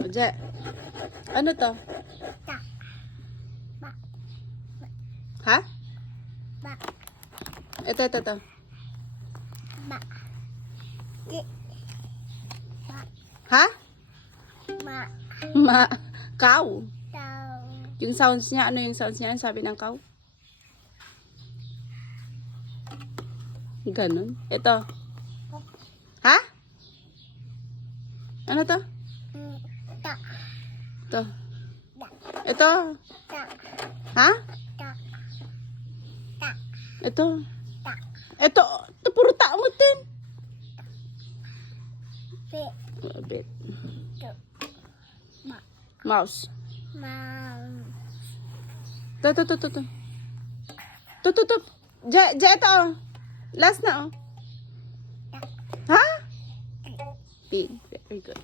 O, Je. Ano to? Ta. Ba. Ha? Ba. Ito. Ba. Di. Ba. Ha? Ma. Cow. Tao. Yung sounds niya, ano yung sounds niya? Ang sabi ng cow? Ganon. Ito. Ha? Ano to? Ta. Ito. Da. Ito. Ta. Ha? Ta. Ta. Ito. Ta. Ito. Ito puro tao mo, Tim. Be. Rabbit. To. Ma. Mouse. Mam. Ito. Ito. Je, ito oh. Last na oh. Ha? Pig. Very good.